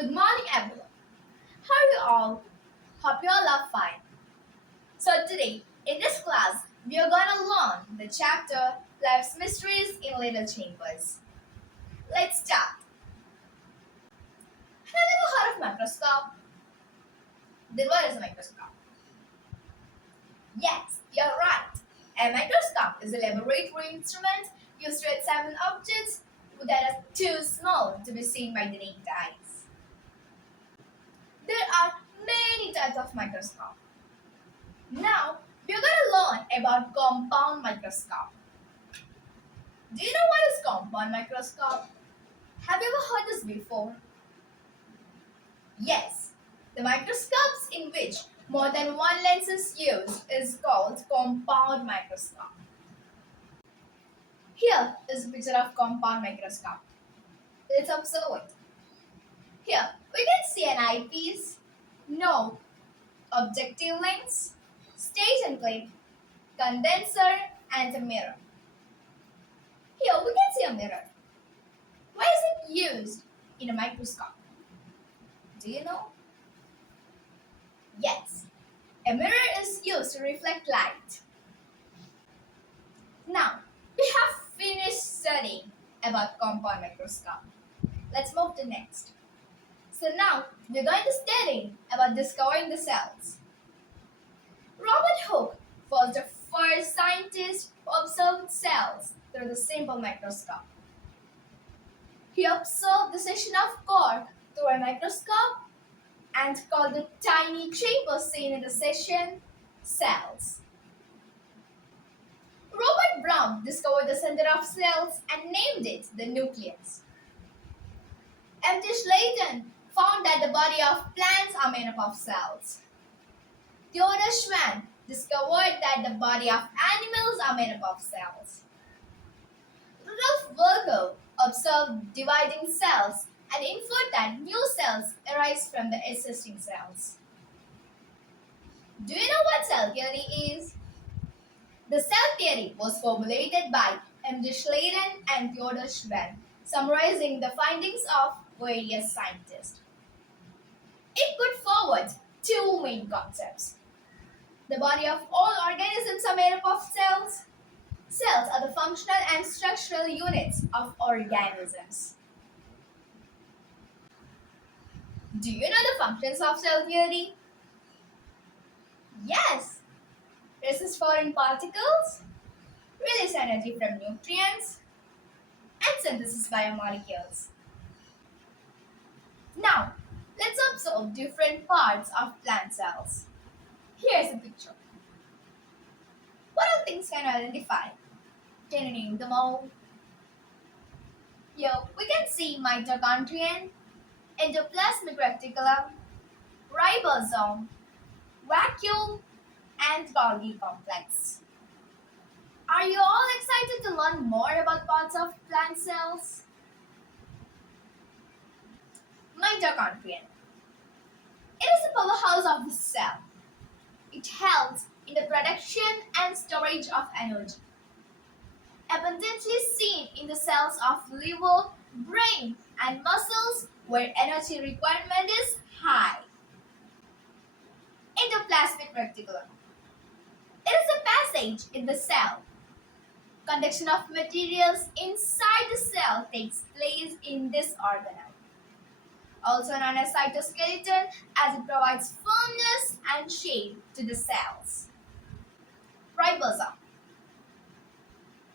Good morning, everyone. How are you all? Hope you all are fine. So today, in this class, we are going to learn the chapter Life's Mysteries in Little Chambers. Let's start. Have you ever heard of microscope? Then what is a microscope? Yes, you're right. A microscope is a laboratory instrument used to examine objects that are too small to be seen by the naked eyes. There are many types of microscope. Now, we're going to learn about compound microscope. Do you know what is compound microscope? Have you ever heard this before? Yes, the microscopes in which more than one lens is used is called compound microscope. Here is a picture of compound microscope. Let's observe it. Here, we can see an eyepiece, no, objective lens, stage and plate, condenser, and a mirror. Here we can see a mirror. Why is it used in a microscope? Do you know? Yes, a mirror is used to reflect light. Now, we have finished studying about compound microscope. Let's move to next. So now, we're going to study about discovering the cells. Robert Hooke was the first scientist who observed cells through the simple microscope. He observed the section of cork through a microscope and called the tiny chambers seen in the section cells. Robert Brown discovered the center of cells and named it the nucleus. M. T. Schleiden found that the body of plants are made up of cells. Theodor Schwann discovered that the body of animals are made up of cells. Rudolf Virchow observed dividing cells and inferred that new cells arise from the existing cells. Do you know what cell theory is? The cell theory was formulated by M. G. Schleiden and Theodor Schwann, summarizing the findings of various scientists. It put forward two main concepts. The body of all organisms are made up of cells. Cells are the functional and structural units of organisms. Do you know the functions of cell theory? Yes. Resist foreign particles, release energy from nutrients, and synthesis biomolecules. Now, let's observe different parts of plant cells. Here's a picture. What all things can you identify? Can you name them all? Here we can see mitochondrion, endoplasmic reticulum, ribosome, vacuole, and Golgi complex. Are you all excited to learn more about parts of plant cells? Mitochondrion. It is the powerhouse of the cell. It helps in the production and storage of energy. Abundantly seen in the cells of liver, brain, and muscles where energy requirement is high. Endoplasmic reticulum. It is a passage in the cell. Conduction of materials inside the cell takes place in this organelle, also known as cytoskeleton, as it provides firmness and shape to the cells. Ribosome.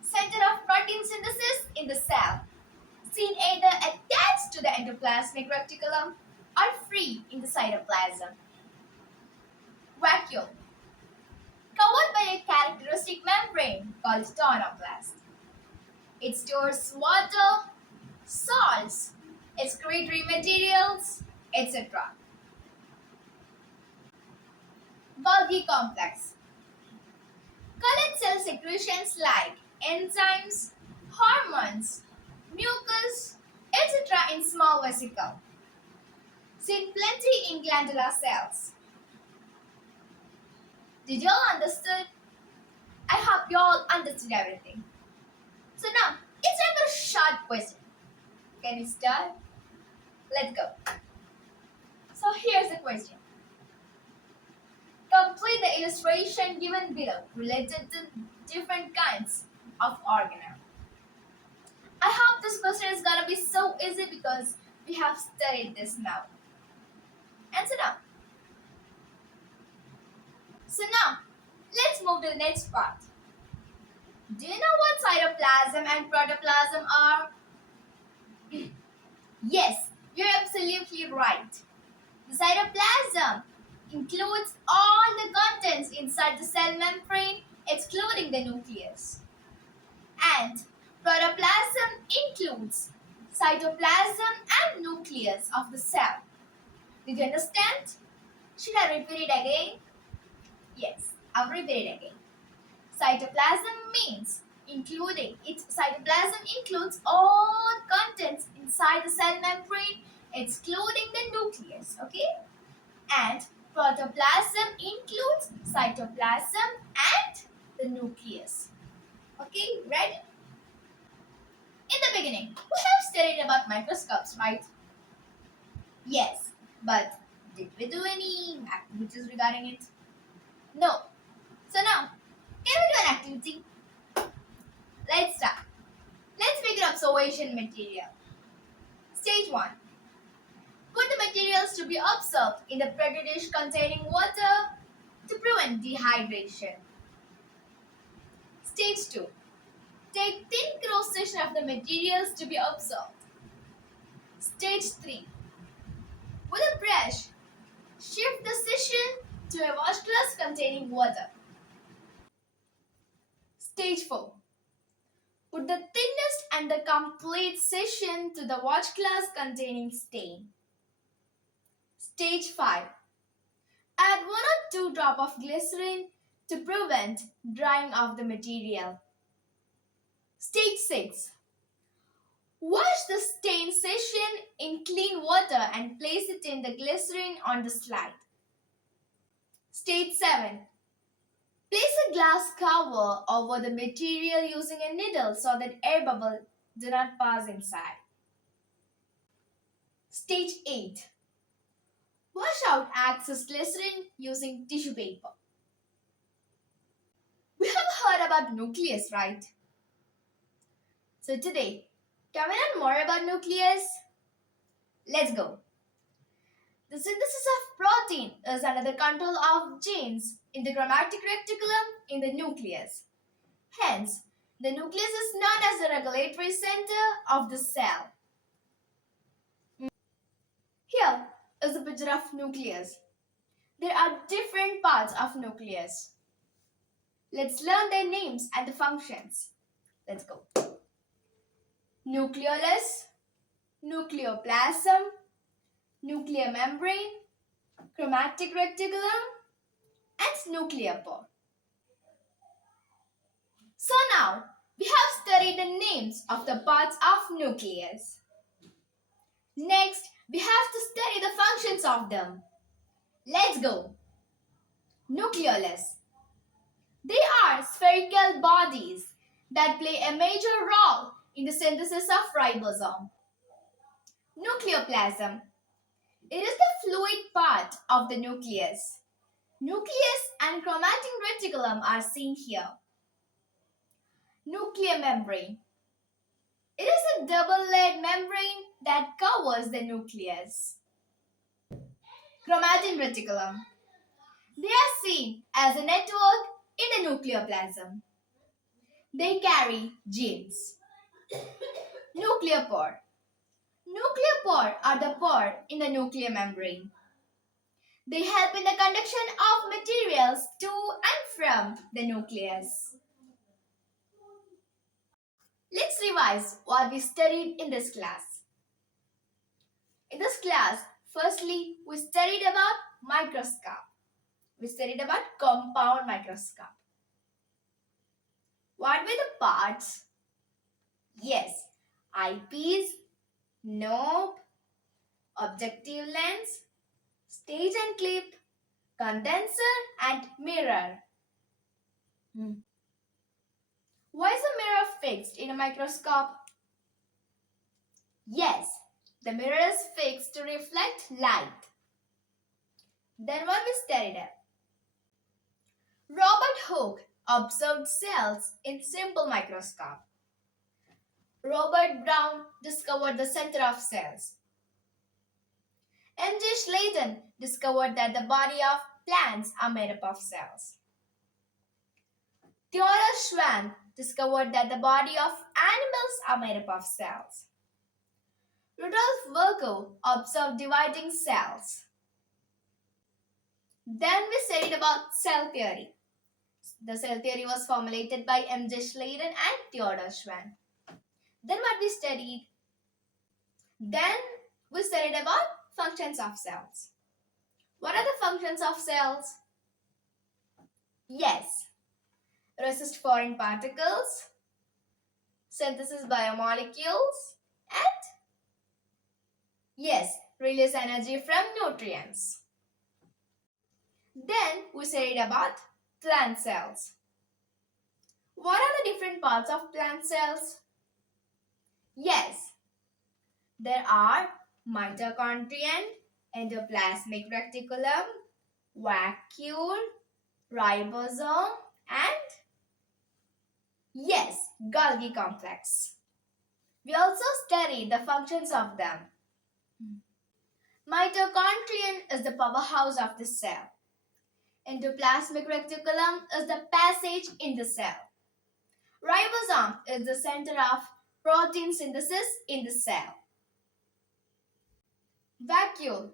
Center of protein synthesis in the cell, seen either attached to the endoplasmic reticulum or free in the cytoplasm. Vacuole. Covered by a characteristic membrane called tonoplast. It stores water, salts, excretory materials, etc. Golgi complex. Collect cell secretions like enzymes, hormones, mucus, etc. in small vesicle. Seen plenty in glandular cells. Did you all understood? I hope you all understood everything. So now, it's time for a short question. Can we start? Let's go. So here's the question. Complete the illustration given below related to different kinds of organelle. I hope this question is gonna be so easy because we have studied this now. And so now, let's move to the next part. Do you know what cytoplasm and protoplasm are? Yes, you're absolutely right. The cytoplasm includes all the contents inside the cell membrane, excluding the nucleus. And protoplasm includes cytoplasm and nucleus of the cell. Did you understand? Should I repeat it again? Yes, I'll repeat it again. Cytoplasm means cytoplasm includes all contents inside the cell membrane, excluding the nucleus, okay? And protoplasm includes cytoplasm and the nucleus. Okay, ready? In the beginning, we have studied about microscopes, right? Yes, but did we do any activities regarding it? No. So now, can we do an activity? Let's start. Let's make an observation material. Stage 1. Put the materials to be observed in the petri dish containing water to prevent dehydration. Stage 2. Take thin cross section of the materials to be observed. Stage 3. With a brush, shift the section to a wash glass containing water. Stage 4. Put the thinnest and the complete section to the watch glass containing stain. Stage 5. Add 1 or 2 drops of glycerin to prevent drying of the material. Stage 6. Wash the stain section in clean water and place it in the glycerin on the slide. Stage 7. Place a glass cover over the material using a needle so that air bubbles do not pass inside. Stage 8. Wash out excess glycerin using tissue paper. We have heard about nucleus, right? So today, can we learn more about nucleus? Let's go. The synthesis of protein is under the control of genes in the chromatic reticulum in the nucleus. Hence, the nucleus is known as the regulatory center of the cell. Here is a picture of nucleus. There are different parts of nucleus. Let's learn their names and the functions. Let's go. Nucleolus, nucleoplasm, nuclear membrane, chromatic reticulum, and nuclear pore. So now, we have studied the names of the parts of nucleus. Next, we have to study the functions of them. Let's go. Nucleolus. They are spherical bodies that play a major role in the synthesis of ribosome. Nucleoplasm. It is the fluid part of the nucleus. Nucleus and chromatic reticulum are seen here. Nuclear membrane. It is a double-layered membrane that covers the nucleus. Chromatin reticulum. They are seen as a network in the nucleoplasm. They carry genes. Nuclear pore. Nuclear pore are the pore in the nuclear membrane. They help in the conduction of materials to and from the nucleus. Let's revise what we studied in this class. In this class, firstly, we studied about microscope. We studied about compound microscope. What were the parts? Yes, eyepiece, knob, objective lens, stage and clip, condenser and mirror. Why is a mirror fixed in a microscope? Yes, the mirror is fixed to reflect light. Then what we studied it. Robert Hooke observed cells in simple microscope. Robert Brown discovered the center of cells. M.J. Schladen discovered that the body of plants are made up of cells. Theodor Schwann discovered that the body of animals are made up of cells. Rudolf Virchow observed dividing cells. Then we studied about cell theory. The cell theory was formulated by M.J. Schladen and Theodor Schwann. Then what we studied? Then we studied about functions of cells. What are the functions of cells? Yes, resist foreign particles, synthesis biomolecules, and yes, release energy from nutrients. Then we studied about plant cells. What are the different parts of plant cells? Yes, there are mitochondrion, endoplasmic reticulum, vacuole, ribosome, and yes, Golgi complex. We also studied the functions of them. Mitochondrion is the powerhouse of the cell. Endoplasmic reticulum is the passage in the cell. Ribosome is the center of protein synthesis in the cell. Vacuole,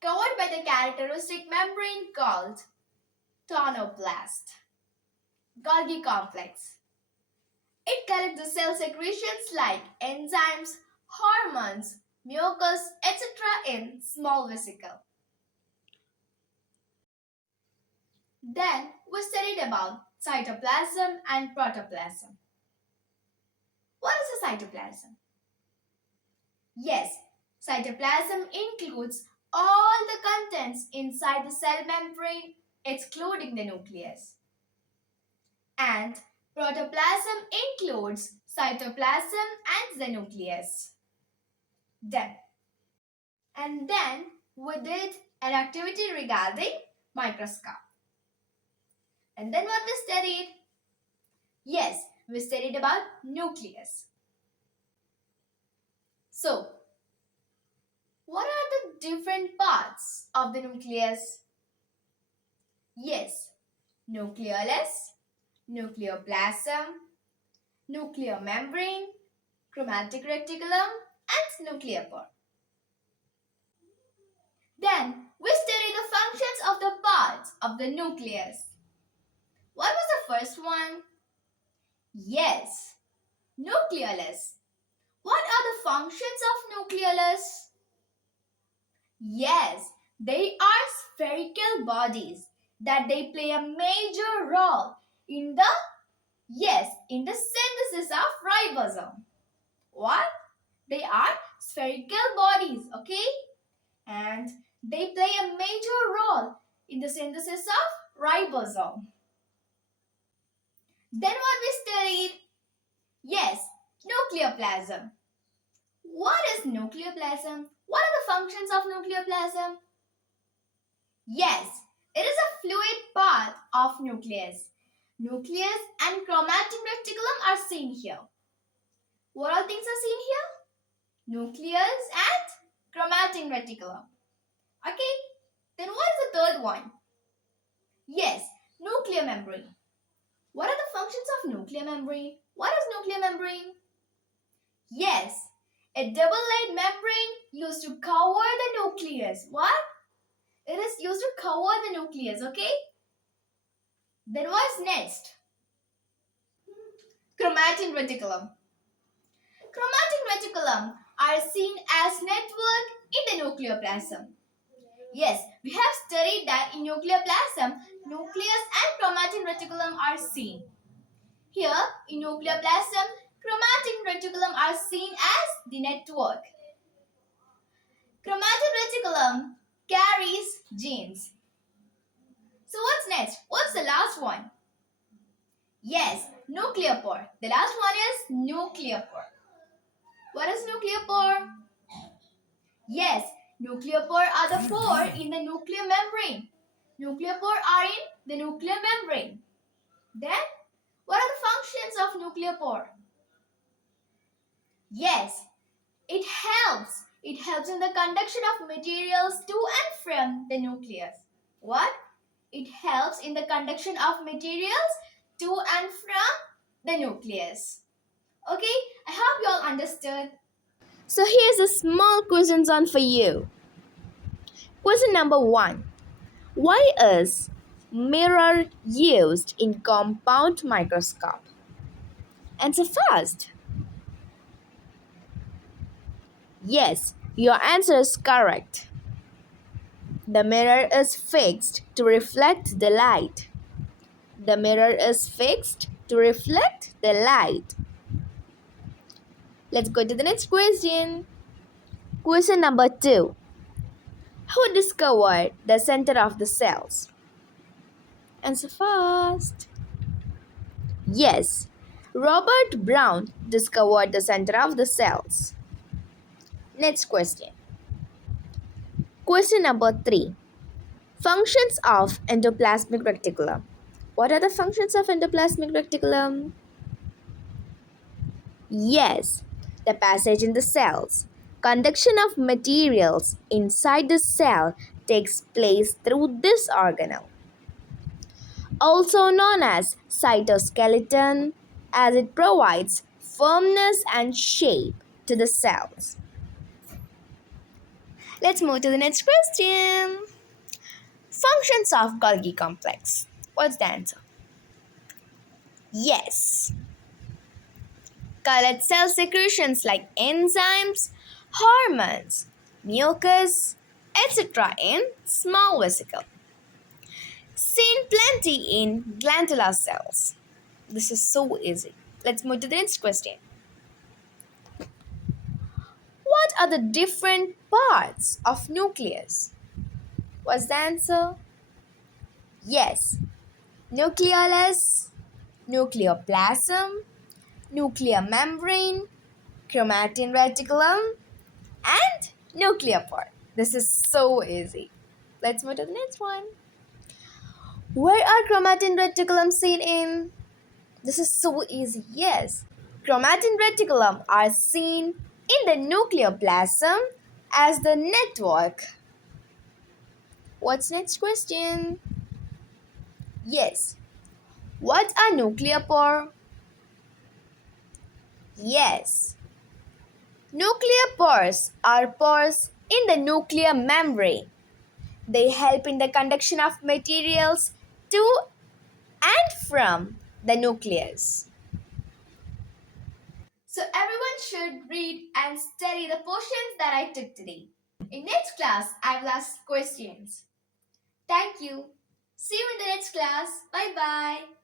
covered by the characteristic membrane called tonoplast. Golgi complex. It collects the cell secretions like enzymes, hormones, mucus, etc. in small vesicle. Then we studied about cytoplasm and protoplasm. What is a cytoplasm? Yes, cytoplasm includes all the contents inside the cell membrane excluding the nucleus. And protoplasm includes cytoplasm and the nucleus. Then we did an activity regarding microscope. And then what we studied? Yes, we studied about nucleus. So, what are the different parts of the nucleus? Yes, nucleolus, nucleoplasm, nuclear membrane, chromatic reticulum, and nuclear pore. Then we study the functions of the parts of the nucleus. What was the first one? Yes, nucleolus. What are the functions of nucleolus? Yes, they are spherical bodies that they play a major role in the synthesis of ribosome. What? They are spherical bodies, okay? And they play a major role in the synthesis of ribosome. Then what we studied? Yes, nucleoplasm. What is nucleoplasm? What are the functions of nucleoplasm? Yes, it is a fluid part of nucleus. Nucleus and chromatic reticulum are seen here. What all things are seen here? Nucleus and chromatic reticulum. Okay, then what is the third one? Yes, nuclear membrane. What are the functions of nuclear membrane? What is nuclear membrane? Yes, a double-layered membrane used to cover the nucleus. What? It is used to cover the nucleus, okay? Then what's next? Chromatin reticulum. Chromatin reticulum are seen as network in the nucleoplasm. Yes, we have studied that in nucleoplasm, nucleus and chromatin reticulum are seen. Here, in nucleoplasm, chromatin reticulum are seen as the network. Chromatin reticulum carries genes. So what's next? What's the last one? Yes, nuclear pore. The last one is nuclear pore. What is nuclear pore? Yes, Nucleopore are the pore in the nuclear membrane. Nucleopore are in the nuclear membrane. Then, what are the functions of nucleopore? Yes, it helps. It helps in the conduction of materials to and from the nucleus. What? It helps in the conduction of materials to and from the nucleus. Okay, I hope you all understood. So here's a small question on for you. Question number 1. Why is mirror used in compound microscope? Answer fast. Yes, your answer is correct. The mirror is fixed to reflect the light. The mirror is fixed to reflect the light. Let's go to the next question. Question number 2. Who discovered the center of the cells? Answer fast. Yes, Robert Brown discovered the center of the cells. Next question. Question number 3. Functions of endoplasmic reticulum. What are the functions of endoplasmic reticulum? Yes, the passage in the cells. Conduction of materials inside the cell takes place through this organelle, also known as cytoskeleton, as it provides firmness and shape to the cells. Let's move to the next question. Functions of Golgi complex. What's the answer? Yes. Colored cell secretions like enzymes, hormones, mucus, etc. in small vesicle. Seen plenty in glandular cells. This is so easy. Let's move to the next question. What are the different parts of nucleus? What's the answer? Yes. Nucleolus, nucleoplasm, nuclear membrane, chromatin reticulum, and nucleopore. This is so easy. Let's move to the next one. Where are chromatin reticulum seen in? This is so easy. Yes. Chromatin reticulum are seen in the nucleoplasm as the network. What's next question? Yes. What are nucleopore? Yes. Nuclear pores are pores in the nuclear membrane. They help in the conduction of materials to and from the nucleus. So everyone should read and study the portions that I took today. In next class, I will ask questions. Thank you. See you in the next class. Bye bye.